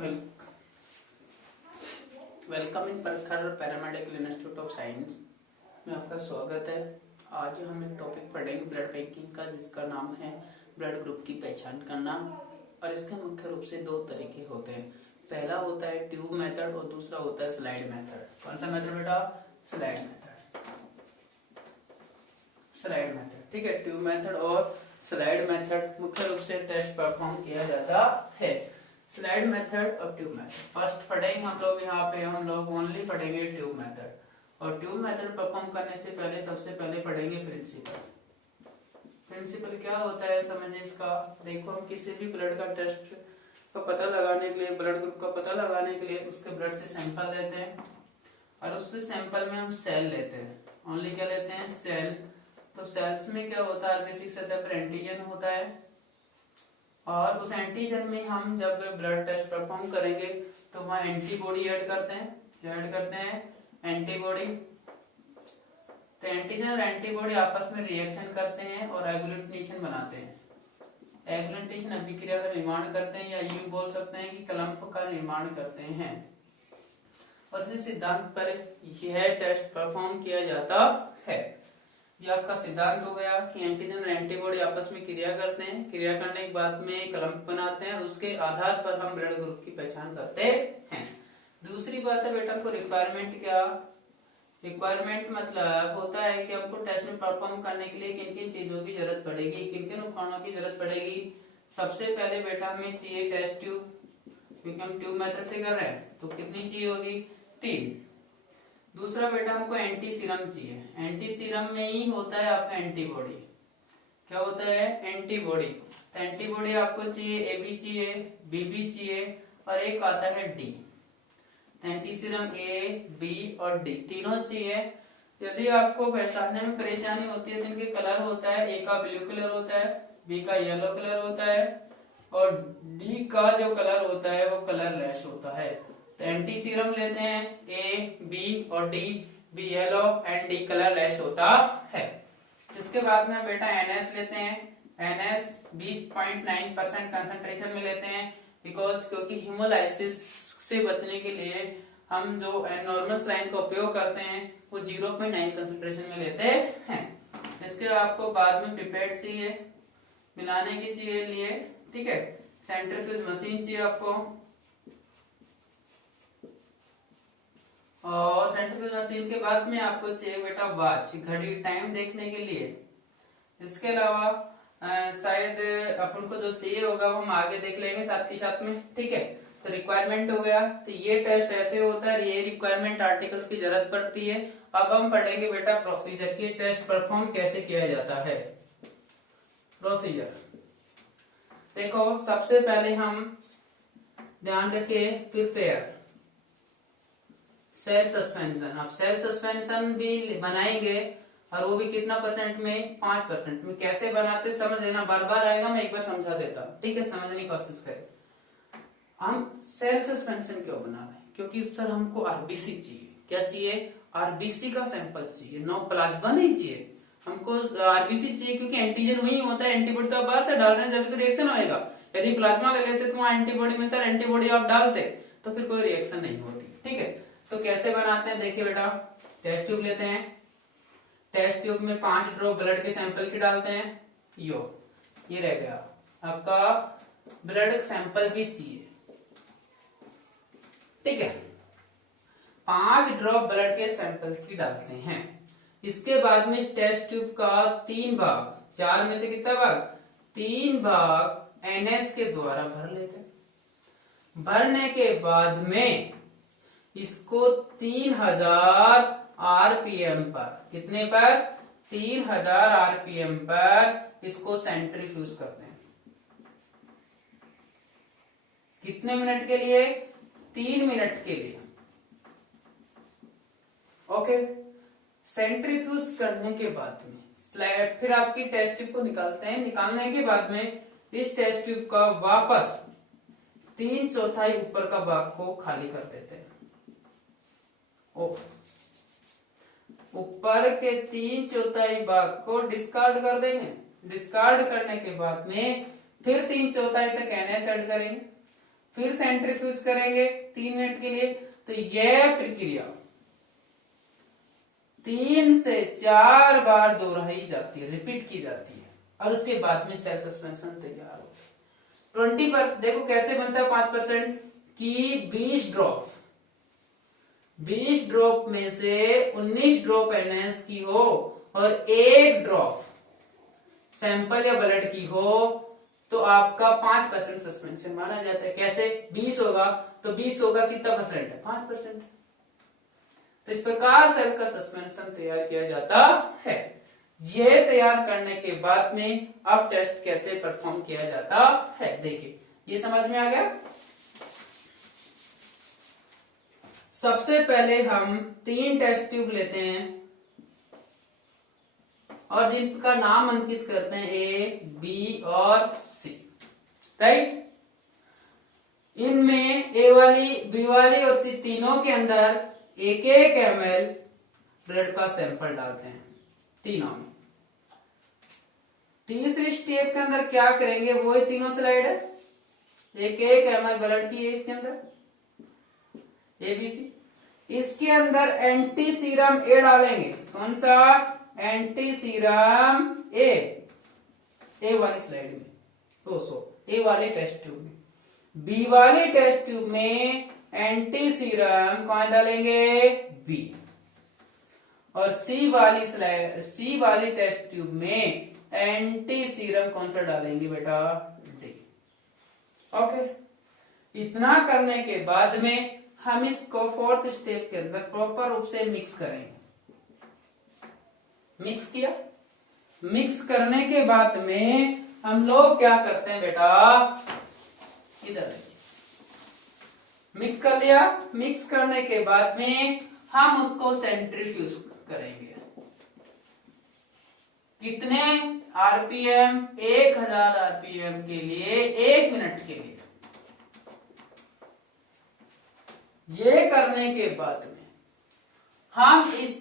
Welcome in प्रखर paramedical institute of science में आपका स्वागत है। आज हम एक टॉपिक पढ़ेंगे ब्लड बैंकिंग का, जिसका नाम है ब्लड ग्रुप की पहचान करना। और इसके मुख्य रूप से दो तरीके होते हैं। पहला होता है ट्यूब मेथड और दूसरा होता है स्लाइड मेथड। कौन सा मेथड बेटा? Slide method. स्लाइड मेथड, ठीक है। ट्यूब मेथड और स्लाइड मेथड मुख्य रूप से टेस्ट परफॉर्म किया जाता है। स्लाइड मेथड और ट्यूब मेथड फर्स्ट पढ़ेंगे हम लोग। यहाँ पे हम लोग ओनली पढ़ेंगे ट्यूब मेथड। और ट्यूब मेथड परफॉर्म करने से पहले सबसे पहले पढ़ेंगे प्रिंसिपल। प्रिंसिपल क्या होता है समझिए इसका। देखो, हम किसी भी ब्लड का टेस्ट का पता लगाने के लिए, ब्लड ग्रुप का पता लगाने के लिए उसके ब्लड से सैंपल लेते हैं और उस सैंपल में हम सेल लेते हैं। ओनली क्या लेते हैं? सेल। तो सेल्स में क्या होता है? बेसिक सतह पर एंटीजन होता है और उस एंटीजन में हम जब ब्लड टेस्ट परफॉर्म करेंगे तो वहां एंटीबॉडी ऐड करते हैं। क्या ऐड करते हैं? एंटीबॉडी। तो एंटीजन और एंटीबॉडी आपस में रिएक्शन करते हैं और एग्लूटिनेशन बनाते हैं। एग्लूटिनेशन अभिक्रिया का निर्माण करते हैं, या यूं बोल सकते हैं कि क्लम्प का निर्माण करते हैं। और इस सिद्धांत पर यह टेस्ट परफॉर्म किया जाता है। ये आपका सिद्धांत हो गया कि एंटीजन और एंटीबॉडी आपस में क्रिया करते हैं। क्रिया करने के बाद में क्लम्प बनाते हैं और उसके आधार पर हम ब्लड ग्रुप की पहचान करते हैं। दूसरी बात है बेटा, हमको रिक्वायरमेंट क्या? रिक्वायरमेंट मतलब होता है कि हमको टेस्ट में परफॉर्म करने के लिए किन किन चीजों की जरूरत पड़ेगी, किन किन उपकरणों की जरूरत पड़ेगी। सबसे पहले बेटा हमें चाहिए टेस्ट ट्यूब, क्योंकि हम ट्यूब मेथड से कर रहे हैं। तो कितनी चाहिए होगी? 3। दूसरा बेटा हमको एंटी सीरम चाहिए। एंटी सीरम में ही होता है आपका एंटीबॉडी। क्या होता है? एंटीबॉडी। तो एंटीबॉडी आपको चाहिए, AB चाहिए, BB चाहिए और एक आता है D। Anti serum A, B और D तीनों चाहिए। यदि आपको पहचानने में परेशानी होती है तो इनके कलर होता है। A का ब्लू कलर होता है, B का येलो कलर होता है और D का जो कलर होता है वो कलर लेस होता है। तो एंटी सीरम लेते हैं A, B और D। B yellow and D colour less होता है। इसके बाद में बेटा NS लेते हैं। NS 20.9% कंसंट्रेशन में लेते हैं, क्योंकि हीमोलाइसिस से बचने के लिए हम जो नॉर्मल सलाइन का उपयोग करते हैं वो 0.9 कंसंट्रेशन में लेते हैं। इसके आपको बाद में पिपेट चाहिए, मिलाने की चाहिए लिए, ठीक है। सेंट्रीफ्यूज मशीन चाहिए आपको, और सेंट्रीफ्यूज मशीन के बाद में आपको चाहिए बेटा वॉच, घड़ी, टाइम देखने के लिए। इसके अलावा शायद अपन को जो चाहिए होगा वो हम आगे देख लेंगे साथ के साथ में, ठीक है। तो रिक्वायरमेंट हो गया। तो ये टेस्ट ऐसे होता है, ये रिक्वायरमेंट आर्टिकल्स की जरूरत पड़ती है। अब हम पढ़ेंगे बेटा प्रोसीजर की, टेस्ट परफॉर्म कैसे किया जाता है। प्रोसीजर देखो, सबसे पहले हम ध्यान रखें प्रिपेयर सेल सस्पेंशन। अब सेल सस्पेंशन भी बनाएंगे और वो भी कितना परसेंट में? 5% में। कैसे बनाते समझ लेना, बार बार आएगा, मैं एक बार समझा देता हूँ, ठीक है। समझने की कोशिश करें। हम सेल सस्पेंशन क्यों बना रहे हैं? क्योंकि सर हमको आरबीसी चाहिए। क्या चाहिए? आरबीसी का सैंपल चाहिए, नो प्लाज्मा नहीं चाहिए। हमको आरबीसी चाहिए क्योंकि एंटीजन वही होता है, एंटीबॉडी तो आप बाहर से डाल रहे हैं जब तो रिएक्शन होएगा। यदि प्लाज्मा ले लेते तो वहां एंटीबॉडी मिलता है, एंटीबॉडी आप डालते तो फिर कोई रिएक्शन नहीं होती, ठीक है। तो कैसे बनाते हैं देखिए बेटा, टेस्ट ट्यूब लेते हैं। टेस्ट ट्यूब में 5 ड्रॉप ब्लड के सैंपल की डालते हैं। ये रह गया आपका ब्लड सैंपल भी चाहिए, ठीक है। 5 ड्रॉप ब्लड के सैंपल की डालते हैं। इसके बाद में टेस्ट ट्यूब का 3 भाग, 4 में से कितना भाग? 3 भाग NS के द्वारा भर लेते हैं। भरने के बाद में इसको 3000 RPM पर, कितने पर? 3000 RPM पर इसको सेंट्रीफ्यूज करते हैं। कितने मिनट के लिए? 3 मिनट के लिए, ओके। सेंट्रीफ्यूज करने के बाद में फिर आपकी टेस्ट ट्यूब को निकालते हैं। निकालने के बाद में इस टेस्ट ट्यूब का वापस 3/4 ऊपर का भाग को खाली कर देते हैं। ऊपर के 3/4 भाग को डिस्कार्ड कर देंगे। डिस्कार्ड करने के बाद में फिर 3/4 तक NS ऐड करेंगे। फिर सेंट्रीफ्यूज करेंगे 3 मिनट के लिए, तो यह प्रक्रिया 3 से 4 बार दोहराई जाती है, रिपीट की जाती है, और उसके बाद में सेल सस्पेंशन तैयार होता है। 20%, देखो कैसे बनता है 5% की 20 ड्रॉप में से 19 ड्रॉप एनएस की हो और 1 ड्रॉप सैंपल या ब्लड की हो, तो आपका 5% सस्पेंशन माना जाता है। कैसे? 20 होगा तो 20 होगा कितना परसेंट है? 5%। तो इस प्रकार सेल का सस्पेंशन तैयार किया जाता है। ये तैयार करने के बाद में अब टेस्ट कैसे परफॉर्म किया जाता है, देखिए ये समझ में आ गया। सबसे पहले हम 3 टेस्ट ट्यूब लेते हैं और जिनका नाम अंकित करते हैं ए, बी और सी, राइट। इनमें ए वाली, बी वाली और सी तीनों के अंदर 1-1 ml ब्लड का सैंपल डालते हैं तीनों में। तीसरी स्टेप के अंदर क्या करेंगे, वही तीनों स्लाइड है, 1-1 ml ब्लड की है इसके अंदर, एबीसी। इसके अंदर एंटी सीरम ए डालेंगे। कौन सा? एंटी सीरम ए वाली स्लाइड में, ए वाली टेस्ट ट्यूब में। बी वाली टेस्ट ट्यूब में एंटी सीरम कौन डालेंगे? बी। और सी वाली टेस्ट ट्यूब में एंटी सीरम कौन सा डालेंगे बेटा? डी। ओके, इतना करने के बाद में हम इसको 4th स्टेप के अंदर प्रॉपर रूप से मिक्स करेंगे। मिक्स किया, मिक्स करने के बाद में हम लोग क्या करते हैं बेटा, इधर मिक्स कर लिया। मिक्स करने के बाद में हम उसको सेंट्रीफ्यूज करेंगे। कितने आरपीएम? 1000 आरपीएम के लिए 1 मिनट के लिए। ये करने के बाद में हम इस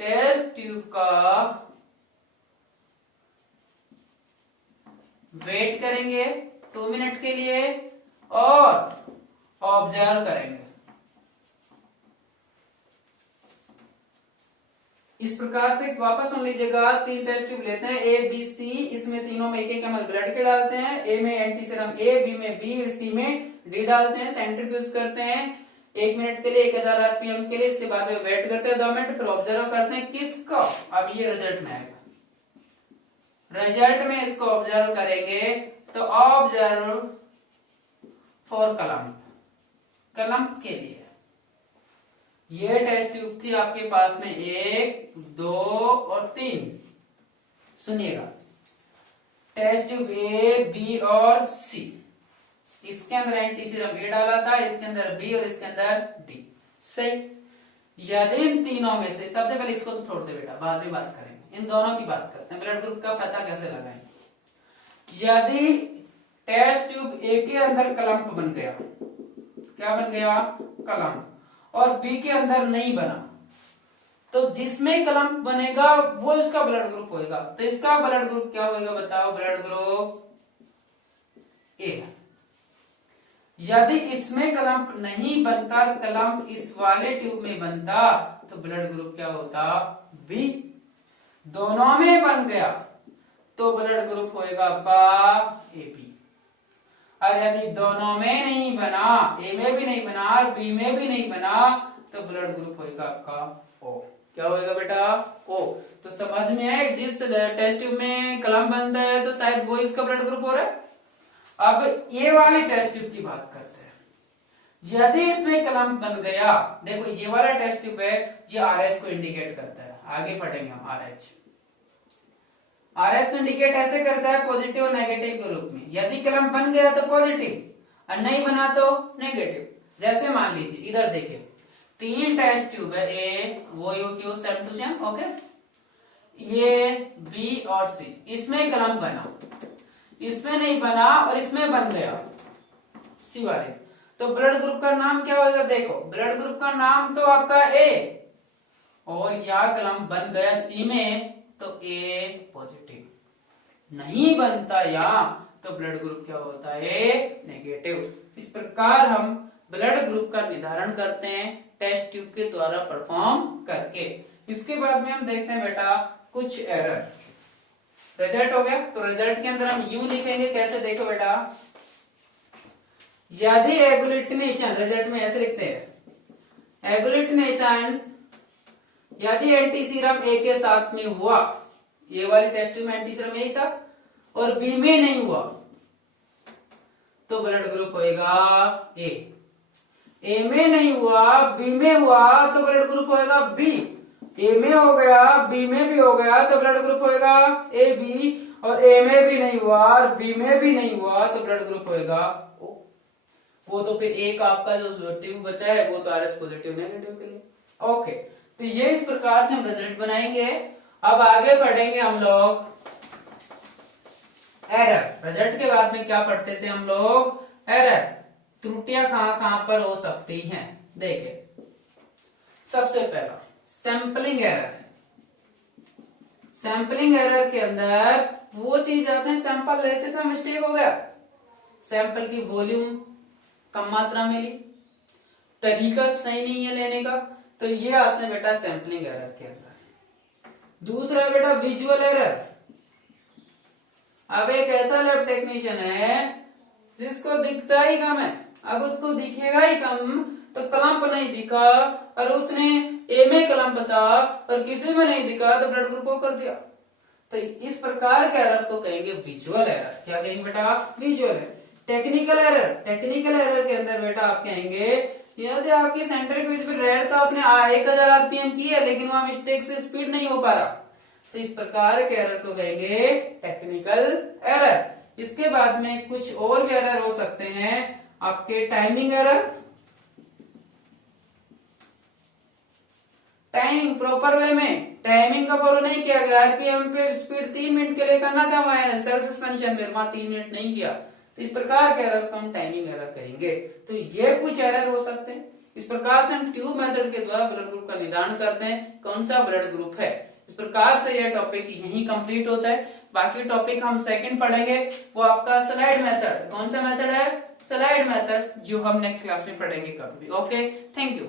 टेस्ट ट्यूब का वेट करेंगे 2 मिनट के लिए और ऑब्जर्व करेंगे। इस प्रकार से वापस सुन लीजिएगा, 3 टेस्ट ट्यूब लेते हैं, ए बी सी, इसमें तीनों में 1-1 ml ब्लड के डालते हैं। ए में एंटी सीरम ए, बी में बी, सी में डी डालते हैं, सेंट्रीफ्यूज करते हैं 1 मिनट के लिए 1000 आरपीएम के लिए। इसके बाद में वेट करते हैं 2 मिनट, फिर ऑब्जर्व करते हैं किसको? अब ये रिजल्ट में आएगा। रिजल्ट में इसको ऑब्जर्व करेंगे तो ऑब्जर्व फॉर क्लम्प के लिए ये टेस्ट ट्यूब थी आपके पास में 1, 2 और 3। सुनिएगा, टेस्ट ट्यूब ए, बी और सी, इसके अंदर एंटी सीरम ए डाला था, इसके अंदर बी और इसके अंदर डी। सही। यदि इन तीनों में से, सबसे पहले इसको तो छोड़ दे बेटा, बाद में बात करेंगे, इन दोनों की बात करते हैं, ब्लड ग्रुप का पता कैसे लगाएं। यदि टेस्ट ट्यूब ए के अंदर क्लम्प बन गया, क्या बन गया? क्लम्प, और बी के अंदर नहीं बना, तो जिसमें क्लम्प बनेगा वो इसका ब्लड ग्रुप होगा। तो इसका ब्लड ग्रुप क्या होगा बताओ? Blood group A. यदि इसमें क्लम्प नहीं बनता, क्लम्प इस वाले ट्यूब में बनता, तो ब्लड ग्रुप क्या होता? बी। दोनों में बन गया तो ब्लड ग्रुप होएगा आपका एबी। और यदि दोनों में नहीं बना, ए में भी नहीं बना और बी में भी नहीं बना, तो ब्लड ग्रुप होएगा आपका ओ। क्या होएगा बेटा? ओ। तो समझ में आए, जिस टेस्ट ट्यूब में क्लम्प बनता है तो शायद वो इसका ब्लड ग्रुप हो रहा है। अब ये वाली टेस्ट ट्यूब की बात करते हैं। यदि इसमें क्लम्प बन गया, देखो ये वाला टेस्ट ट्यूब है, ये आरएच को इंडिकेट करता है। आगे पढ़ेंगे हम आरएच को इंडिकेट ऐसे करता है पॉजिटिव और नेगेटिव के रूप में। यदि क्लम्प बन गया तो पॉजिटिव और नहीं बना तो नेगेटिव। जैसे मान लीजिए इधर देखिए, 3 टेस्ट ट्यूब है, ए वो U Q same to same, okay. ये बी और सी, इसमें क्लम्प बना, इसमें नहीं बना और इसमें बन गया सी वाले, तो ब्लड ग्रुप का नाम क्या होगा? देखो ब्लड ग्रुप का नाम तो आपका ए, और यह क्लम्प बन गया सी में तो ए पॉजिटिव। नहीं बनता या तो ब्लड ग्रुप क्या होता है, नेगेटिव। इस प्रकार हम ब्लड ग्रुप का निर्धारण करते हैं टेस्ट ट्यूब के द्वारा परफॉर्म करके। इसके बाद में हम देखते हैं बेटा कुछ एरर। रिजल्ट हो गया, तो रिजल्ट के अंदर हम यू लिखेंगे, कैसे देखो बेटा, यदि एग्लूटिनेशन, रिजल्ट में ऐसे लिखते हैं, एग्लूटिनेशन यदि एंटी सीरम ए के साथ में हुआ, ए वाली टेस्ट ट्यूब में एंटी सीरम ए था और बी में नहीं हुआ, तो ब्लड ग्रुप होएगा ए में नहीं हुआ, बी में हुआ तो ब्लड ग्रुप होएगा बी, ए में हो गया बी में भी हो गया तो ब्लड ग्रुप होएगा ए बी, और ए में भी नहीं हुआ और बी में भी नहीं हुआ तो ब्लड ग्रुप होएगा ओ। वो तो फिर एक आपका जो ट्यूब बचा है वो तो आरएस पॉजिटिव नेगेटिव के लिए। ओके, तो ये इस प्रकार से हम रिजल्ट बनाएंगे। अब आगे पढ़ेंगे हम लोग एरर। रिजल्ट के बाद में क्या पढ़ते थे हम लोग, एरर, त्रुटियां कहां कहां पर हो सकती हैं। देखिए सबसे पहला सैंपलिंग एरर। सैंपलिंग एरर के अंदर वो चीज आते हैं, सैंपल लेते समय मिस्टेक हो गया, सैंपल की वॉल्यूम कम मात्रा में ली, तरीका सही नहीं है लेने का, तो ये आते हैं बेटा सैंपलिंग एरर के अंदर। दूसरा बेटा विजुअल एरर। अब एक ऐसा लैब टेक्नीशियन है जिसको दिखता ही कम है, अब उसको दिखेगा ही कम, तो क्लम्प नहीं दिखा और उसने ए में क्लम्प था और किसी में नहीं दिखा तो ब्लड ग्रुप कर दिया, तो इस प्रकार के एरर को कहेंगे विजुअल एरर। क्या कहेंगे बेटा, visual error. Technical error, technical error के अंदर बेटा आप कहेंगे यदि आपकी सेंट्रीफ्यूज पे रेड तो आपने 1000 आरपीएम की है लेकिन वहां मिस्टेक से स्पीड नहीं हो पा रहा, तो इस प्रकार के एरर को कहेंगे टेक्निकल एरर। इसके बाद में कुछ और भी एरर हो सकते हैं आपके, timing error, timing proper way में टाइमिंग का फॉलो नहीं किया गया, आरपीएम पे स्पीड 3 मिनट के लिए करना था, वहां सेल्फ सस्पेंशन में वहां 3 मिनट नहीं किया, तो इस प्रकार के एरर को हम टाइमिंग एरर कहेंगे। तो ये कुछ एरर हो सकते हैं। इस प्रकार से हम ट्यूब मेथड के द्वारा ब्लड ग्रुप का निर्धारण करते हैं कौन सा ब्लड ग्रुप है। इस प्रकार से यह टॉपिक यही कंप्लीट होता है। बाकी टॉपिक हम सेकंड पढ़ेंगे, वो आपका स्लाइड मेथड। कौन सा मेथड है, स्लाइड मेथड, जो हम नेक्स्ट क्लास में पढ़ेंगे कभी। Okay, thank you.